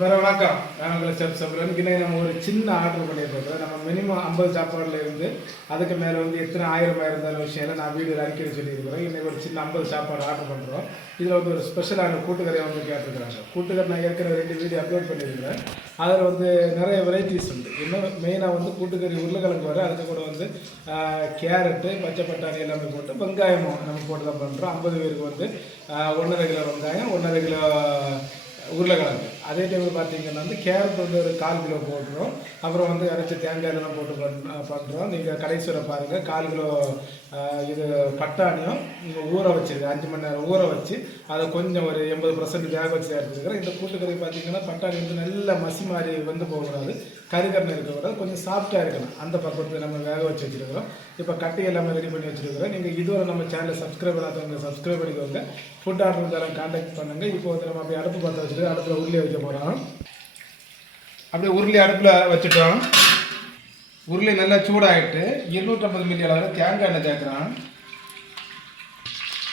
வேறு வணக்கம். நான் உங்களை செப் சப்ரன். இன்னைக்கு நம்ம ஒரு சின்ன ஆர்டர் பண்ணியிருக்கோம். நம்ம மினிமம் 50 சாப்பாடுல இருந்து அதுக்கு மேலே வந்து எத்தனை ஆயிரமாக இருந்தாலும் விஷயம் நான் வீடியோவில் அடிக்கடி சொல்லியிருக்கிறோம். இன்றைக்கி ஒரு சின்ன 50 சாப்பாடு ஆர்டர் பண்ணுறோம். இதில் வந்து ஒரு ஸ்பெஷலான கூட்டுக்கறியை வந்து கேட்டிருக்கிறாங்க. கூட்டுக்கறி நான் ஏற்கனவே 2 வீடியோ அப்லோட் பண்ணியிருக்கிறேன். அதில் வந்து நிறைய வெரைட்டிஸ் உண்டு. இன்னும் மெயினாக வந்து கூட்டுக்கறி உருளைக்கிழங்கு வர அதுக்கு கூட வந்து கேரட்டு, பச்சை பட்டாணி எல்லாமே போட்டு வெங்காயமும் நம்ம போட்டு தான் பண்ணுறோம். 50 பேருக்கு வந்து 1,5 கிலோ வெங்காயம், 1,5 கிலோ உருளைக்கிழங்கு. அதே டைமில் பார்த்தீங்கன்னா வந்து கேரட் வந்து ஒரு 1/4 கிலோ போட்டுரும். அப்புறம் வந்து அரைச்சி தேங்காயெல்லாம் போட்டு பண்ணுறோம். நீங்கள் கடைசியில் பாருங்கள் 1/4 கிலோ இது பட்டாணியும் ஊற வச்சுருக்கு. 5 மணி நேரம் ஊற வச்சு அதை கொஞ்சம் ஒரு 80% வேக வச்சு எடுத்துருக்கிறேன். இந்த கூட்டுக்கறி பார்த்தீங்கன்னா பட்டாணி வந்து நல்ல மசி மாதிரி வந்து போகக்கூடாது, கருகருன்னு இருக்கக்கூடாது, கொஞ்சம் சாஃப்டாக இருக்கணும். அந்த பக்கத்தை நம்ம வேக வச்சு வச்சுருக்கிறோம். இப்போ கட்டி எல்லாமே ரெடி பண்ணி வச்சுருக்கிறோம். நீங்கள் இதுவரை நம்ம சேனலை சப்ஸ்கிரைப் பண்ணாதவங்க சப்ஸ்கிரைப் பண்ணிக்கோங்க. ஃபுட் ஆர்டர் இருந்தாலும் கான்டாக்ட் பண்ணுங்கள். இப்போ வந்து நம்ம அப்படியே அடுப்பு பார்த்து வச்சுட்டு அடுப்பில் உருளி வைக்க போகிறோம். அப்படியே உருளி அடுப்பில் வச்சுட்டோம். உருளி நல்லா சூடாகிட்டு 250 மில்லி அளவில் தேங்காய் எண்ணெய் சேர்க்குறான்.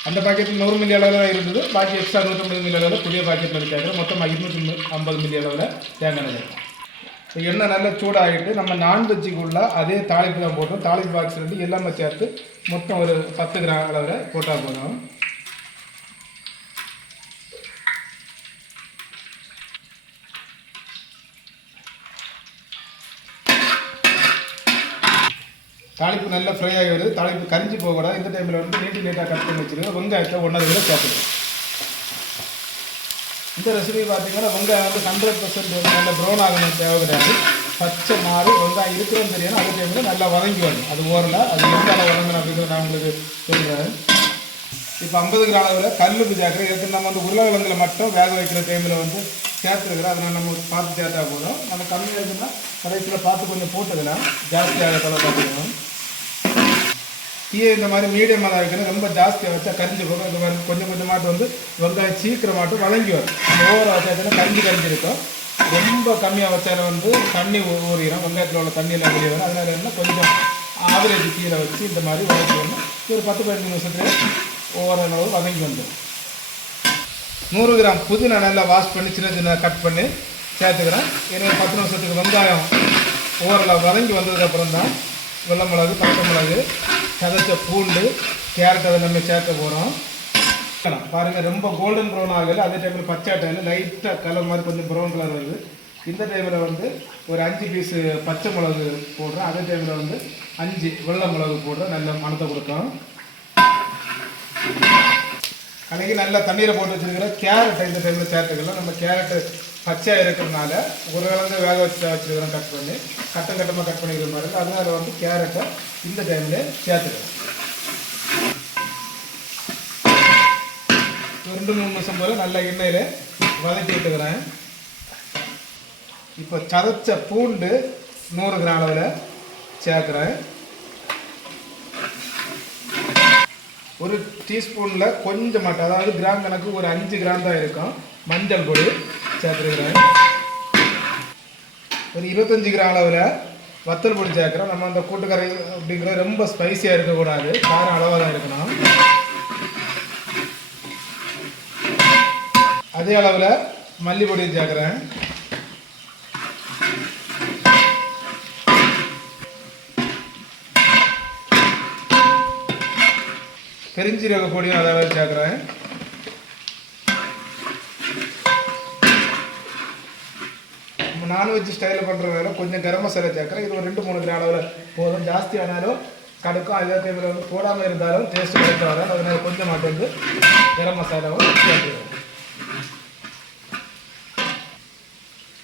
அந்த பாக்கெட்டில் 100 மில்லி அளவில் இருந்தது, பாக்கி எக்ஸ்ட்ரா 150 மில்லி அளவில் புதிய பாக்கெட்டில் சேர்க்குறோம். மொத்தமாக 250 மில்லி அளவில் தேங்காய் எண்ணெய் சேர்க்குறோம். எண்ணெய் நல்லா சூடாகிட்டு நம்ம நான்வெஜ்ஜுக்குள்ள அதே தாளிப்பு தான் போட்டோம். தாளிப்பு பாக்ஸ் ரெண்டு எல்லாமே சேர்த்து மொத்தம் ஒரு 10 கிராம் அளவில் போட்டால் போதும். தாளிப்பு நல்லா ஃப்ரை ஆகி வருது. தாளிப்பு கரிஞ்சு போகக்கூடாது. இந்த டைமில் வந்து நீட்டாக கட் பண்ணி வச்சுருக்கோம். வெங்காயத்தை 1.5 கிலோ சேர்த்துக்கணும். இந்த ரெசிபி பார்த்தீங்கன்னா வெங்காயம் வந்து 100% நல்ல ப்ரௌன் ஆகணும் தேவை கிடையாது. பச்சை மாறி வெங்காயம் இருக்கிறோன்னு தெரியணும். அதே டைமில் நல்லா வதங்கி வரும். அது ஓரல அது எந்த அளவு வதங்கணும் அப்படிங்கிறது நான் உங்களுக்கு சொல்கிறேன். இப்போ 50 கிராம் அளவில் கல்லுப்பு சேர்க்குறேன். இதுக்கு நம்ம வந்து உருளைக்கிழங்குல மட்டும் வேக வைக்கிற டைமில் வந்து சேர்த்துருக்குறோம். அதனால் நம்ம பார்த்து சேர்த்தா போதும். நம்ம கம்மியாக இருக்குன்னா கடைசியில் பார்த்து கொஞ்சம் போட்டுக்கலாம். ஜாஸ்தியாக தலை பார்த்துக்கணும். தீயை இந்த மாதிரி மீடியமாக தான் வைக்கணும். ரொம்ப ஜாஸ்தியாக வச்சா கரிஞ்சு போகும். இந்த மாதிரி கொஞ்சம் கொஞ்சமாட்டு வந்து வெங்காயம் சீக்கிரமாட்டும் வதங்கி வரும். நம்ம ஓவராக வச்சாச்சுன்னா கரிஞ்சிருக்கும். ரொம்ப கம்மியாக வச்சாலும் வந்து தண்ணி ஊறிடும். வெங்காயத்தில் உள்ள தண்ணியெல்லாம் வெளியே வரும். அதனால் என்ன கொஞ்சம் ஆவரேஜ் கீழே வச்சு இந்த மாதிரி வதக்கி வரணும். ஒரு 10-15 நிமிஷத்துல ஓரளவு வதங்கி வந்துடும். 100 கிராம் புதினா நல்லா வாஷ் பண்ணி சின்ன சின்ன கட் பண்ணி சேர்த்துக்கிறேன். ஏன்னா 10 நிமிஷத்துக்கு வெங்காயம் ஓரளவு வதங்கி வந்ததுக்கப்புறம் தான் வெள்ளை மிளகு, பச்சை மிளகு, சதைச்ச பூண்டு, கேரட் அதை நம்ம சேர்க்க போகிறோம். பாருங்கள் ரொம்ப கோல்டன் ப்ரௌன் ஆகலை. அதே டைமில் பச்சை டைமில் லைட்டாக கலர் மாதிரி கொஞ்சம் ப்ரௌன் கலர் வருது. இந்த டைமில் வந்து ஒரு 5 பீஸு பச்சை மிளகு போடுறோம். அதே டைமில் வந்து 5 வெள்ளை மிளகு போடுறோம். நல்ல மணத்தை கொடுக்கும். அன்றைக்கி நல்லா தண்ணீரை போட்டு வச்சுருக்கிற கேரட்டை இந்த டைமில் சேர்த்துக்கலாம். நம்ம கேரட்டு பச்சையாக இருக்கிறதுனால உருளைக்கிழங்கு வேக வச்சு வச்சுருக்கிறோம். கட் பண்ணி கட்டமாக கட் பண்ணிக்கிற மாதிரி இருக்குது. அதனால் வந்து கேரட்டை இந்த டைமில் சேர்த்துக்கலாம். 2-3 நிமிஷம் போல் நல்ல எண்ணெயில் வதக்கி விட்டுக்கிறேன். இப்போ சதைச்ச பூண்டு 100 கிராம் அளவில் சேர்க்குறேன். ஒரு டீஸ்பூனில் கொஞ்சம் மட்டும், அதாவது கிராம் கணக்கு ஒரு 5 கிராம் தான் இருக்கும், மஞ்சள் பொடி சேர்த்துருக்குறேன். ஒரு 25 கிராம் அளவில் வத்தல் பொடி சேர்க்குறோம். நம்ம அந்த கூட்டுக்கறி அப்படிங்கிற ரொம்ப ஸ்பைஸியாக இருக்கக்கூடாது, காரம் அளவாக தான் இருக்கணும். அதே அளவில் மல்லி பொடி சேர்க்குறேன். பெருஞ்சீரக பொடியும் அதை சேர்க்குறேன். நம்ம நான்வெஜ் ஸ்டைலில் பண்ணுறதுனால கொஞ்சம் கரம் மசாலா சேர்க்குறேன். இது ஒரு 2-3 கிராம் அளவில் போதும். ஜாஸ்தி ஆனாலும் கடுக்கும். அதே டைமில் வந்து போடாமல் இருந்தாலும் டேஸ்ட்டு கரெக்டாக வரும். அதனால் கொஞ்சம் மாட்டு வந்து கரம் மசாலாவும் சேர்த்துக்கிறேன்.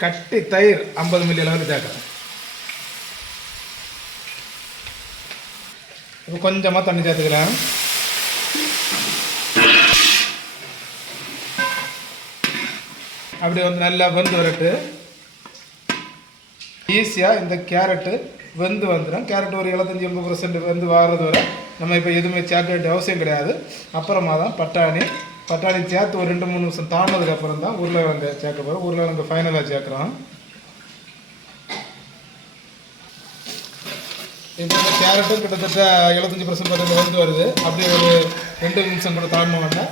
கட்டி தயிர் 50 மில்லி அளவில் சேர்க்குறேன். இப்போ கொஞ்சமாக தண்ணி சேர்த்துக்கிறேன். அப்படி வந்து நல்லா வெந்து வரட்டு. ஈஸியாக இந்த கேரட்டு வெந்து வந்துடும். கேரட் ஒரு 75-80% வெந்து வாரது வரை நம்ம இப்போ எதுவுமே சேர்க்க வேண்டிய அவசியம் கிடையாது. அப்புறமா தான் பட்டாணி சேர்த்து ஒரு 2-3 நிமிஷம் தாண்டினதுக்கப்புறம் தான் உருளைக்கிழங்கு சேர்க்க போகிறோம். உருளைக்கிழங்கு ஃபைனலாக சேர்க்குறோம். இப்போ இந்த கேரட்டும் கிட்டத்தட்ட 75% வெந்து வருது. அப்படியே ஒரு 2 நிமிஷம் கூட தாண்டினோன்னா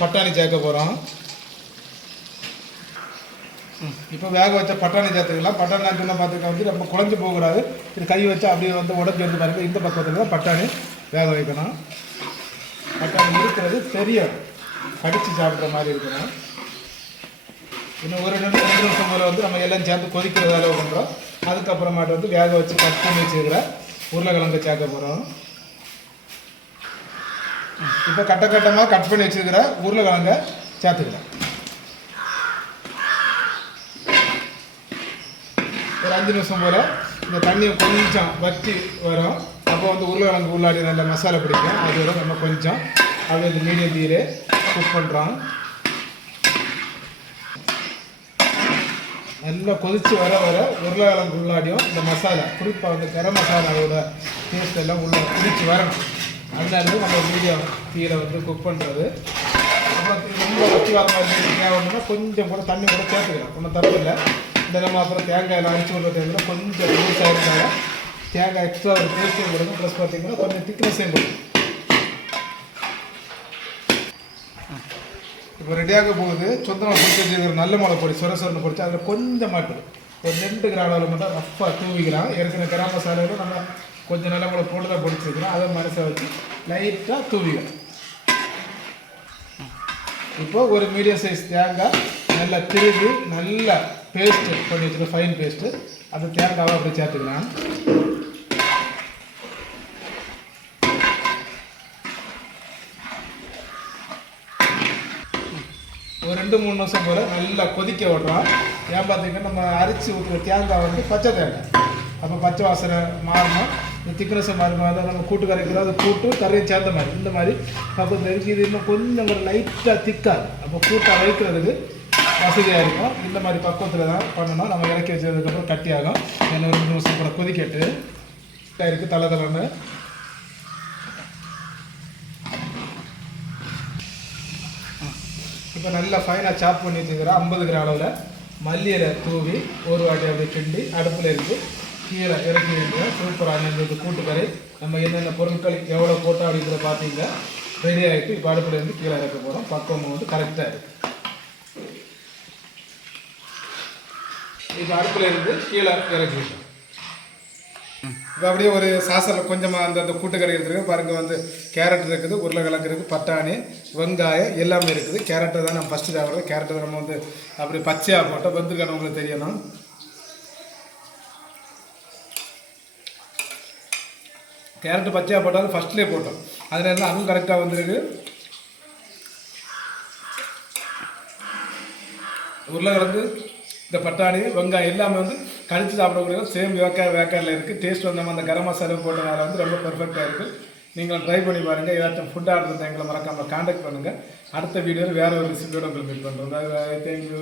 பட்டாணி சேர்க்க போகிறோம். இப்போ வேக வச்ச பட்டாணி சேர்த்துக்கலாம். பட்டாணி சொன்ன பார்த்துக்க வந்து ரொம்ப குழஞ்சி போகக்கூடாது. இது கை வச்சு அப்படியே வந்து உடஞ்சி வந்து பாருங்கள். இந்த பக்கத்தில் தான் பட்டாணி வேக வைக்கணும். பட்டாணி இருக்கிறது தெரியும், கடிச்சு சாப்பிட்ற மாதிரி இருக்கணும். இன்னும் ஒரு 2 நிமிஷம் போல் வந்து நம்ம எல்லாம் சேர்த்து கொதிக்கிற வேலை பண்ணுறோம். அதுக்கப்புறமாட்டு வந்து வேக வச்சு கட் பண்ணி வச்சுக்கிற உருளைக்கிழங்கு சேர்க்க போகிறோம். இப்போ கட்டமாக கட் பண்ணி வச்சுருக்கிற உருளைக்கிழங்கை சேர்த்துக்கலாம். ஒரு 5 நிமிஷம் போல் இந்த தண்ணியை கொஞ்சம் வற்றி வரும். அப்போ வந்து உருளைக்கிழங்கு உள்ளாடி நல்ல மசாலா பிடிக்கும். அது வரை நம்ம கொஞ்சம் அப்படியே இந்த மீடியம் தீரை குக் பண்ணுறோம். நல்லா கொதித்து வர உருளைக்கிழங்கு உள்ளாடியும் இந்த மசாலா, குறிப்பாக வந்து கரம் மசாலாவோட டேஸ்ட் எல்லாம் உள்ள பிடிச்சி வரணும். அதனால நம்ம மீடியம் தீரை வந்து குக் பண்ணுறது. அப்புறம் ரொம்ப வற்றி வர மாதிரி தேவைன்னா கொஞ்சம் கூட தண்ணி கூட சேர்த்துக்கலாம், ஒன்றும் தப்பு இல்லை. இந்த நம்ம அப்புறம் தேங்காயில் அரிச்சு விடுற டைமில் கொஞ்சம் லூஸாக இருந்தாலும் தேங்காய் எக்ஸ்ட்ரா ஒரு டேஸ்ட்டையும் கொடுக்கும். ப்ளஸ் பார்த்தீங்கன்னா கொஞ்சம் திக்னஸையும் கொடுக்கும். இப்போ ரெடியாக போகுது. சொந்தமாக பிடிச்சி வச்சுக்கிற நல்ல மிளகா பொடி சொரன்னு பொடிச்சு அதில் கொஞ்சம் மாட்டு ஒரு 2 கிராம் அளவில் மட்டும் ரஃப்பாக தூவிக்கலாம். ஏற்கனவே கரம் மசாலாவில் நம்ம கொஞ்சம் நல்ல மிளகா போட்டு தான் பொடிச்சு வைக்கிறோம். அதை மனசை வச்சு லைட்டாக தூவிக்கலாம். இப்போ ஒரு மீடியம் சைஸ் தேங்காய் நல்லா திரும்பி நல்லா பேஸ்ட்டு பண்ணி வச்சுருக்கோம், ஃபைன் பேஸ்ட்டு. அந்த தேங்காவை அப்படி சேர்த்துக்கலாம். ஒரு 2-3 நிமிஷம் போல் நல்லா கொதிக்க விடுறோம். ஏன் பார்த்தீங்கன்னா நம்ம அரிச்சு ஊற்றுற தேங்காய் வந்து பச்சை தேங்காய். அப்போ பச்சை வாசனை மாறணும், இந்த திக்னஸை மாறணும். அதை நம்ம கூட்டு கரைக்கிறோம், அது கூட்டு கரையை சேர்ந்த மாதிரி இந்த மாதிரி பக்கத்தில் இருக்குது. இது இன்னும் கொஞ்சம் ஒரு லைட்டாக திக்காது. அப்போ கூட்டாக வைக்கிறதுக்கு வசதியாக இருக்கும். இந்த மாதிரி பக்குவத்தில் தான் பண்ணணும். நம்ம இறக்கி வச்சதுக்கப்புறம் கட்டியாகும். இன்னும் ஒரு 2 நிமிஷம் கூட கொதிக்கட்டு இருக்குது தலைன்னு. இப்போ நல்லா ஃபைனாக சாப் பண்ணி வச்சுக்கிறோம். 50 கிராம் அளவில் மல்லியில் தூவி ஒரு வாட்டி அப்படி கிண்டி அடுப்பில் இருந்து கீழே இறக்கி வைக்கிறோம். சூப்பராக இருந்தது கூட்டுக்கறி. நம்ம என்னென்ன பொருட்கள் எவ்வளோ போட்டோம் அப்படிங்கிற பார்த்தீங்க ரெடி ஆகிட்டு இப்போ அடுப்பில் இருந்து கீழே இறக்க போகிறோம். பக்குவம் வந்து கரெக்டாக இருக்குது. இப்போ அடுப்பில் இருந்து கீழே இறக்கிட்டோம். இப்போ அப்படியே ஒரு சாசரில் கொஞ்சமாக அந்த கூட்டுக்கறி எடுத்துருக்கு பாருங்கள். வந்து கேரட் இருக்குது, உருளைக்கிழங்கு இருக்குது, பட்டாணி, வெங்காயம் எல்லாமே இருக்குது. கேரட்டை தான் நம்ம ஃபஸ்ட்டு சாப்பிட்றது. கேரட்டை நம்ம வந்து அப்படி பச்சையாக போட்டோம். வெந்துருக்கான உங்களுக்கு தெரியணும். கேரட்டு பச்சையாக போட்டாலும் ஃபஸ்ட்லேயே போட்டோம். அதனால அதுவும் கரெக்டாக வந்துருக்கு. உருளைக்கிழங்கு, இந்த பட்டாணி, வெங்காயம் எல்லாமே வந்து கடிச்சு சாப்பிடக்கூடிய சேம் வேக்காரில் இருக்குது. டேஸ்ட் வந்து நம்ம அந்த கரம் மசாலா போட்டனால வந்து ரொம்ப பெர்ஃபெக்டாக இருக்குது. நீங்கள் ட்ரை பண்ணி பாருங்கள். ஏதாச்சும் ஃபுட் ஆர்டர் இருந்தால் எங்களை மறக்காமல் காண்டாக்ட் பண்ணுங்கள். அடுத்த வீடியோவில் வேறு ஒரு ரெசிபியோட உங்களுக்கு மீட் பண்ணுறோம். தேங்க்யூ.